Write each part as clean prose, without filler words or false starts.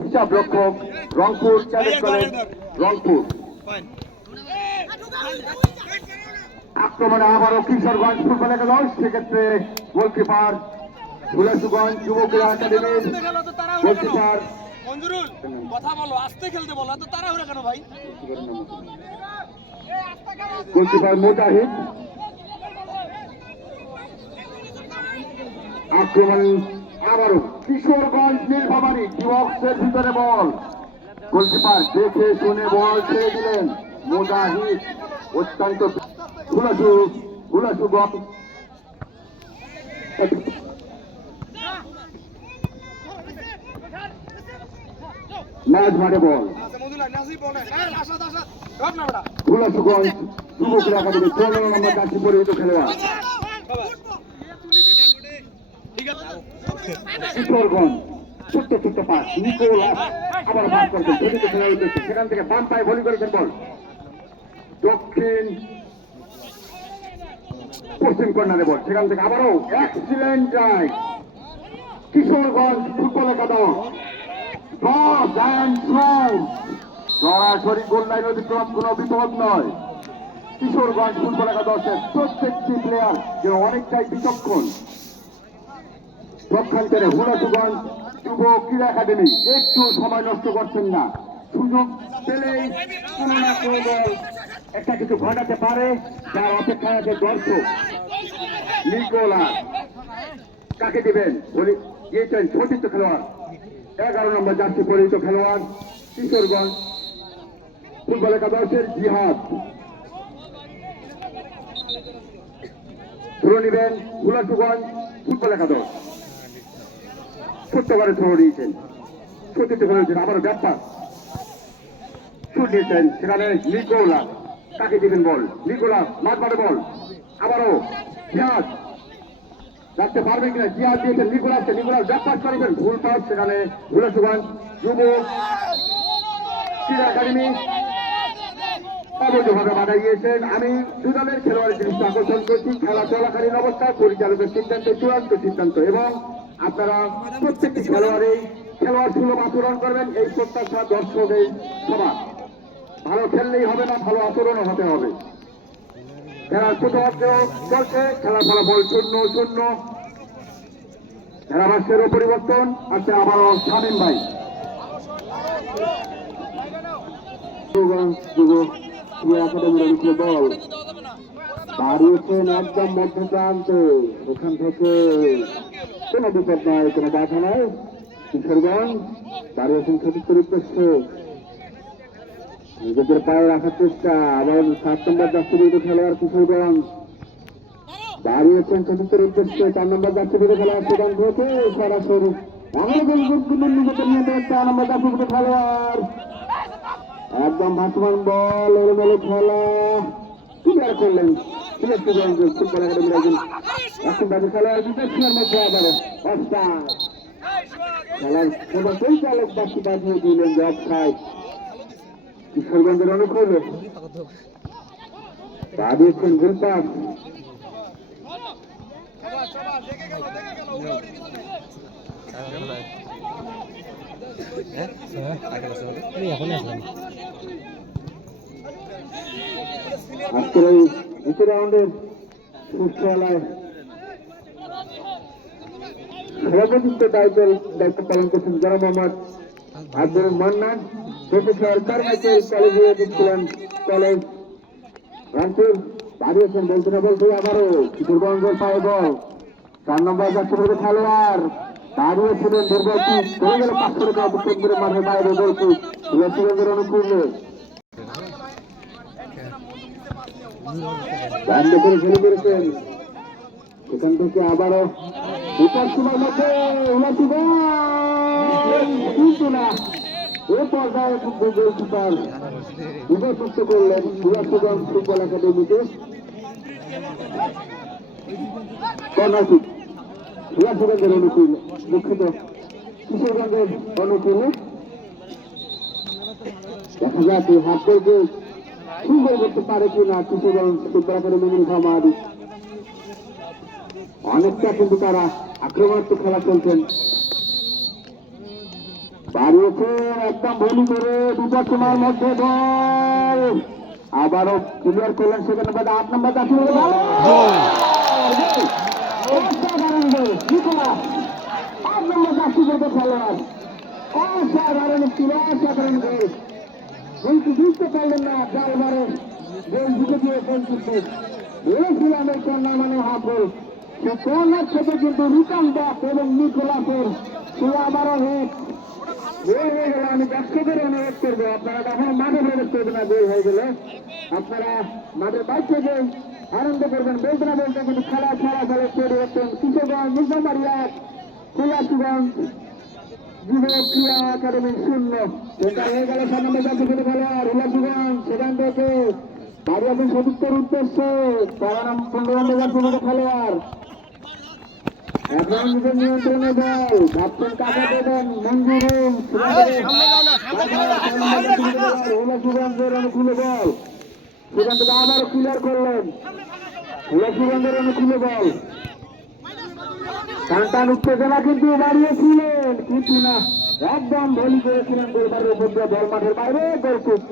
হিসাব রক্ষক Rangpur cadet college Rangpur. আক্রমণে আবারও কিশোরগঞ্জ ফুটবল একাদশ, সেক্ষেত্রে গোলকিপার ঝুলাসুগঞ্জ যুব ক্রীড়া একাডেমির গোলকিপার মঞ্জুরুল কথা বলো, আস্তে খেলতে বলো, এত তাড়াহুড়া কেন ভাই? গোলকিপার মুজাহিদ। আক্রমণ আবারও কিশোরগঞ্জ নীলফামারী বক্সের ভিতরে বল, গোলকিপার দেখে শুনে বল ছেড়ে দিলেন মুজাহিদ। অত্যন্ত হুলাসুগঞ্জ মাঝ মাঠে বল, হুলাসুগঞ্জ যুব ক্রীড়া একাডেমি 15 নম্বর জার্সি পরিহিত খেলোয়াড় কিশোরগঞ্জ। ছোট্ট ছোট্ট পাস, নিকোলাস আবার পাস করেছেন পরিহিত খেলোয়াড় উদ্দেশ্যে, সেখান থেকে বাম পায়ে ভলি করেছেন বল দক্ষিণ পশ্চিম কর্নারে বল, সেখান থেকে আবারও এক্সিলেন্ট ড্রাইভ কিশোরগঞ্জ ফুটবল একাদশ। সরাসরি গোল লাইন অতিক্রম, কোনো বিপদ নয়। কিশোরগঞ্জ ফুটবল একাদশের প্রত্যেকটি প্লেয়ার যে অনেকটাই বিচক্ষণ। পক্ষান্তরে হুলাসুগঞ্জ যুব ক্রীড়া একাডেমি একটু সময় নষ্ট করছেন না, সুযোগ পেলেই কোনো না কোনো দল একটা কিছু ঘটাতে পারে, যার অপেক্ষায় আছে দর্শক। নিকোলাস কাকে দিবেন দিয়েছেন সতীর্থ খেলোয়াড় 11 নম্বর জার্সি পরিহিত খেলোয়াড় কিশোরগঞ্জ ফুটবল একাদশের জিহাদ। থ্রো নিবেন হুলাসুগঞ্জ ফুটবল একাদশ, ছোট্ট করে থ্রো দিয়েছেন সতীর্থ খেলেছেন, আবারও ব্যাপার শুট দিয়েছেন, সেখানে নিকোলাস কাকে দিবেন বল, নিকোলাস মাঠ মাঠে বল, আবারও জিহাদ রাখতে পারবে কিনা, জিহাদ দিয়েছেন নিকোলাসকে, নিকোলাস ব্যাপার করেছেন, ভুল পাস, সেখানে হুলাসুগঞ্জ যুব ক্রীড়া একাডেমি অবৈধভাবে বাধা দিয়েছেন। আমি দুদলের খেলোয়াড়ের জিনিসটা আকর্ষণ করছি, খেলা চলাকালীন অবস্থায় পরিচালকের সিদ্ধান্ত চূড়ান্ত সিদ্ধান্ত, এবং আপনারা প্রত্যেকটি খেলোয়াড় সুলভ আচরণ করবেন, এই প্রত্যাশা দর্শকের সবার। ভালো খেললেই হবে না, ভালো আচরণও হতে হবে। খেলার প্রথমার্ধ চলছে, খেলার ফলাফল 0-0। ধারাভাষ্যেরও পরিবর্তন আছে, আবারও শামীম ভাই বল দাঁড়িয়েছেন একদম মধ্য প্রান্তে, ওখান থেকে কোনো বিপদ নয়, কোনো বাধা নয়। কিশোরগঞ্জ দাঁড়িয়েছেন সতীর্থের উদ্দেশ্যে, নিজেদের পায়ে রাখার চেষ্টা, আবার 7 নম্বর জার্সি খেলোয়াড় কিশোরগঞ্জ দাঁড়িয়েছেন সতীর্থের উদ্দেশ্যে, 4 নম্বর জার্সি খেলোয়াড় সেখান থেকে সরাসরি নিজেদের নিয়ে 4 নম্বর জার্সি খেলোয়াড় একদম ভাসমান বল, এলোমেলো খেলা ক্লিয়ার করলেন সিলেক্টগঞ্জ ফুটবল একাডেমির একজন খেলোয়াড় বিপক্ষের মধ্যে আবার অফসাইড, খেলার পরিচালক বাকি বাঁধিয়ে দিলেন যে অফসাইড। কিশোরগঞ্জের অনুকূলে দিয়েছেন গোল পাস, আজকের এই দ্বিতীয় রাউন্ডের শেষ খেলায় সভাপতিত্ব দায়িত্ব পালন করছেন জনাব মোহাম্মদ আব্দুল মান্নান। সরকার কলেজে দিচ্ছিলেন কলেজ রংপুর দাঁড়িয়েছেন, বলতে না বলতে আবারও কিশোরগঞ্জের পায়ে বল, 4 নম্বর যাচ্ছে খেলোয়াড় দাঁড়িয়েছিলেন দুর্গাপুর চলে গেল 500 টাকা অবস্থান করে মাঠের বাইরে বলছি সিলেক্টগঞ্জের অনুকূলে ফেলে করেছেন, সেখান থেকে আবারও দুটার সময় মধ্যে এ পর্যায়ে গোলকিপার বিপর্যস্ত করলেন হুলাসুগঞ্জ ফুটবল একাডেমিকে। হুলাসুগঞ্জের অনুকূলে, দুঃখিত কিশোরগঞ্জের অনুকূলে দেখা যাচ্ছে হাত থেকে সুন্দর করতে পারে কিনা কিশোরগঞ্জ ফুটবল একাডেমি নীলফামারী। অনেকটা কিন্তু তারা আক্রমণাত্মক খেলা চলছেন। বাড়িয়েছে একদম ভুলি করে দুটো সময়ের মধ্যে বল আবারও ক্লিয়ার করলেন সেখানে বাদে 8 নম্বর জাতীয় নিকোলাস 8 নম্বর জাতীয় খেলোয়াড় অসাধারণ ছিল অসাধারণ গোল কিন্তু বুঝতে পারলেন না ড্রাইভারের গোল দিকে দিয়ে বলছিলেন বলেছিলাম এই কন্যা মানে হাফ সে কর্নার থেকে কিন্তু রিটার্ন ব্যাক এবং নিকোলাসের সে আবারও হেড গোল হয়ে গেল। আমি দর্শকের অনুরোধ করবো আপনারা কখনো মাঠে প্রবেশ করবেন না গোল হয়ে গেলে আপনারা মাঠের বাইর থেকে আনন্দ করবেন বলতে না বলতে কিন্তু খেলা তৈরি হচ্ছেন কিশোরগঞ্জ নিজামারিয়া কুলাসগঞ্জ যুবক ক্রীড়া একাডেমি 0 সেটা হয়ে গেল 7 নম্বর জাতীয় খেলোয়াড় উল্লাসগঞ্জ সেখান থেকে বাড়িয়াতে সদুত্তর উদ্দেশ্যে 15 নম্বর জাতীয় খেলোয়াড় এখন নিজের নিয়ন্ত্রণে বল ভাবছেন কাকে দেবেন মঞ্জুরুল উল্লাসগঞ্জের অনুকূলে বল সেখান থেকে আবারও ক্লিয়ার করলেন উল্লাসগঞ্জের অনুকূলে বল টান উত্তেজনা কিন্তু বাড়িয়েছিলেন কিন্তু না একদম ভলি করেছিলেন গোলবারের উপর দিয়ে বল মাঠের বাইরে গোলকুপ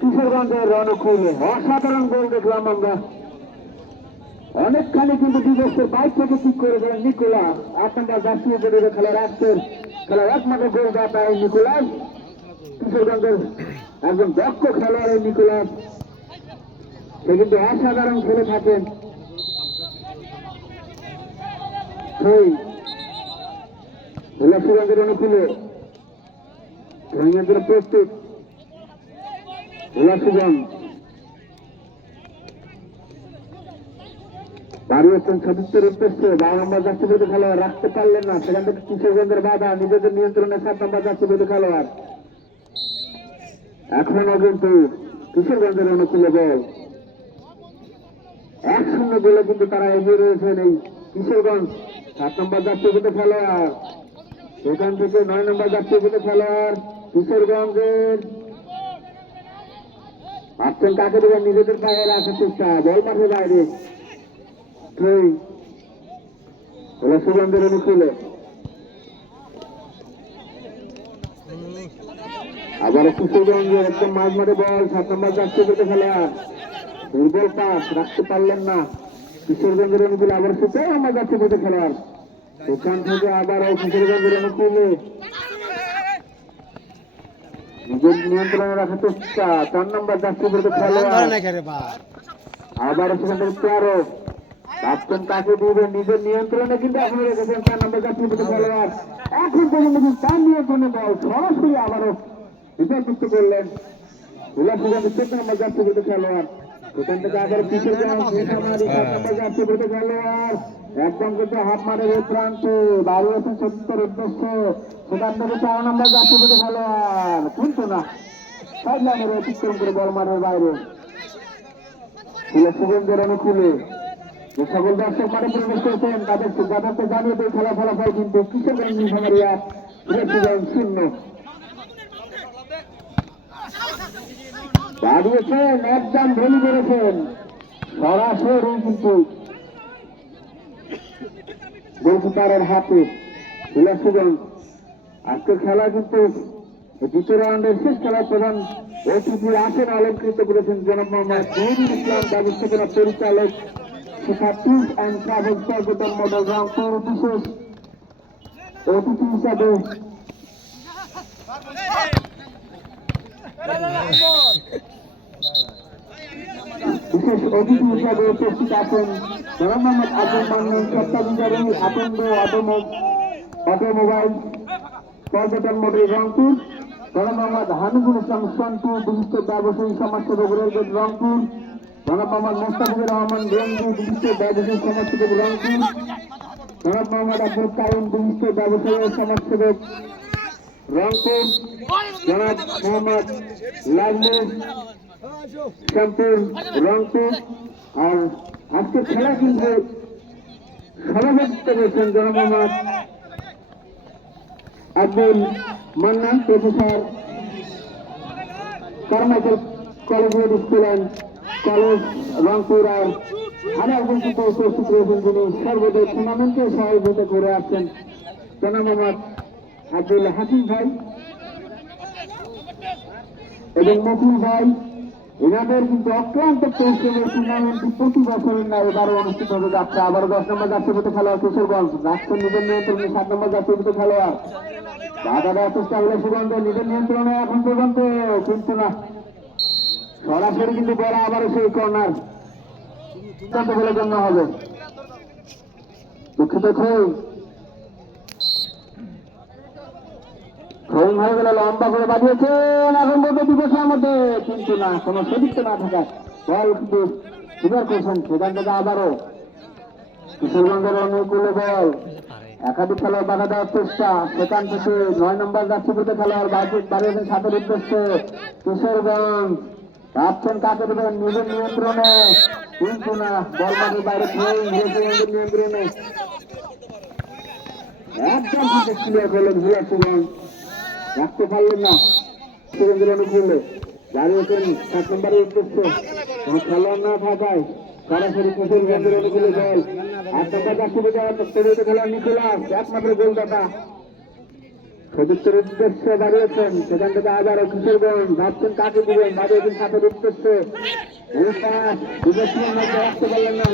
কিশোরগঞ্জের অনুকূলে অসাধারণ গোল দেখলাম আমরা অনেকখানি কিন্তু বিদেশের বাইক থেকে ঠিক করেছিলেন নিকোলাস 8 নম্বর জাতীয় দলের খেলার খেলার একমাত্র গোল দাতা এই নিকোলাস কিশোরগঞ্জের একজন দক্ষ খেলোয়াড় এই নিকোলাস সে কিন্তু অসাধারণ খেলে থাকেন উল্লাসগঞ্জের অনুকূলে প্রস্তুত উল্লাসগঞ্জ বাড়িয়েছেন সদস্যের উদ্দেশ্যে 12 নম্বর জাতীয় খেলোয়াড় রাখতে পারলেন না সেখান থেকে কিশোরগঞ্জের বাধা নিজেদের নিয়ন্ত্রণে 7 নম্বর জাতীয় খেলোয়াড় এখনো কিন্তু কিশোরগঞ্জের অনুকূলে বল 1-0 গোলে কিন্তু তারা এগিয়ে রয়েছেন এই কিশোরগঞ্জ 7 নম্বর জাতীয় খেলোয়াড় সেখান থেকে 9 নম্বর জাতীয় খেলোয়াড় কিশোরগঞ্জের ভাবছেন কাকে দেবেন নিজেদের পায়ে রাখার চেষ্টা বল মাঠের বাইরে উল্লাসগঞ্জের অনুকূলে আবারও কিশোরগঞ্জের একদম মাঝ মাঠে বল 7 নম্বর জাতীয় খেলোয়াড় দুর্বল পাস রাখতে পারলেন না কিশোরগঞ্জের অনুকূলে আবার 7 নম্বর জাতীয় খেলোয়াড় সেখান থেকে আবার কিশোরগঞ্জের অনুকূলে নিজের নিয়ন্ত্রণে রাখার চেষ্টা 4 নম্বর জাতীয় খেলোয়াড় আবার সেখান থেকে 13 ভাবছেন কাকে দিবেন নিজের নিয়ন্ত্রণে কিন্তু এখনো রেখেছেন 4 নম্বর জাতীয় খেলোয়াড় এখন পর্যন্ত কিন্তু তার নিয়ন্ত্রণে বল সরাসরি আবারও বিপর্যস্ত করলেন উল্লাসগঞ্জের 14 নম্বর জাতীয় খেলোয়াড় সেখান থেকে আবার কিশোরগঞ্জ 7 নম্বর জাতীয় খেলোয়াড় একদম কিন্তু হাফ মারের এই প্রান্তে বাড়িয়েছেন সদস্যের উদ্দেশ্যে সেখান থেকে 4 নম্বর জাতীয় খেলোয়াড় কিন্তু না সাইড লাইনের অতিক্রম করে বল মাঠের বাইরে উল্লাসগঞ্জের অনুকূলে যে সকল দর্শক মাঠে প্রবেশ করেছেন তাদেরকে জানিয়ে দেয় খেলা ফলাফল কিন্তু কিশোরগঞ্জ নিজামারিয়া উল্লাসগঞ্জ 0 বাড়িয়েছেন একদম ভেলি করেছেন সরাসরি কিন্তু গোলকিপারের হাতে উল্লাসগঞ্জ আজকের খেলা কিন্তু দ্বিতীয় রাউন্ডের শেষ খেলার প্রধান অতিথির আসন অলঙ্কৃত করেছেন জনাব মোহাম্মদ জহিরুল ইসলাম ব্যবস্থাপনা পরিচালক শিক্ষা ট্যুরস অ্যান্ড ট্রাভেল পর্যটন মডেল রংপুর বিশেষ অতিথি হিসাবে উপস্থিত আছেন জনাব মোহাম্মদ আব্দুল মান্নান স্বত্বাধিকারী আপন্দ অটোমোবাইল পর্যটন মডেল রংপুর জনাব মোহাম্মদ হামিদুল ইসলাম সন্টু বিশিষ্ট ব্যবসায়ী সমাজসেবক রেলগেট রংপুর জনাব মোহাম্মদ মোস্তাফিজুর রহমান রেঞ্জি বিশিষ্ট ব্যবসায়ী সমাজসেবক রংপুর জনাব মোহাম্মদ আব্দুল কারিম বিশিষ্ট ব্যবসায়ী সমাজসেবক রংপুর জনাব মোহাম্মদ লাজমু শ্যামপুর রংপুর আর আজকের খেলা কিন্তু সভাপতিত্ব করেছেন জনাব Mohammad Abdul Mannan professor Carmichael college school and college Rangpur আর একজন কিন্তু উপস্থিত রয়েছেন যিনি সর্বদাই টুর্নামেন্টে সহযোগিতা করে আসছেন জনাব মোহাম্মদ আব্দুল হাকিম ভাই এবং মকুল ভাই, এনাদের কিন্তু অক্লান্ত পরিশ্রমের টুর্নামেন্টটি প্রতি বছরের না এবারও অনুষ্ঠিত হতে যাচ্ছে। আবারও 10 নম্বর জাতীয়গত খেলোয়াড় কিশোরগঞ্জ রাষ্ট্র নিজের নিয়ন্ত্রণে 7 নম্বর জাতীয়গত খেলোয়াড় বাধা দেওয়ার চেষ্টা হলে সুগন্ধ নিজের নিয়ন্ত্রণে এখন পর্যন্ত, কিন্তু না সরাসরি কিন্তু বলা আবারও সেই কর্নার বলে জন্য হবে। দুঃখিত খৈম হয়ে গেল, লম্বা করে বাজিয়েছেন এখন বলতে দিবসের মধ্যে, কিন্তু না কোনো সদিচ্ছ না থাকা বল কিন্তু সুন্দর করছেন। সেখান থেকে আবারও কিশোরগঞ্জের অনুকূলে বল, একাধিক খেলোয়াড় বাধা দেওয়ার চেষ্টা, সেখান থেকে 9 নম্বর যাত্রীপথে খেলোয়াড় বাড়িয়েছেন সাথে উদ্দেশ্যে কিশোরগঞ্জ ভাবছেন কাকে দেবেন নিজের নিয়ন্ত্রণে, কিন্তু না বল মাঠের বাইরে নিয়ন্ত্রণে একদম ক্লিয়ার করলেন ভুলাসুগঞ্জ, রাখতে পারলেন না। সুরেন্দ্র অনুকূলে দাঁড়িয়েছেন 7 নম্বরের উদ্দেশ্যে, কোন খেলোয়াড় না থাকায় সরাসরি কিশোরগঞ্জের অনুকূলে বল, 8 নম্বর যাত্রীপথে খেলোয়াড় নিকোলাস একমাত্র গোলদাতা সদস্যের উদ্দেশ্যে দাঁড়িয়েছেন। সেখান থেকে আবারও কিশোরগঞ্জ ভাবছেন কাকে দিবেন, বাড়িয়েছেন সাথের উদ্দেশ্যে রাখতে পারলেন না।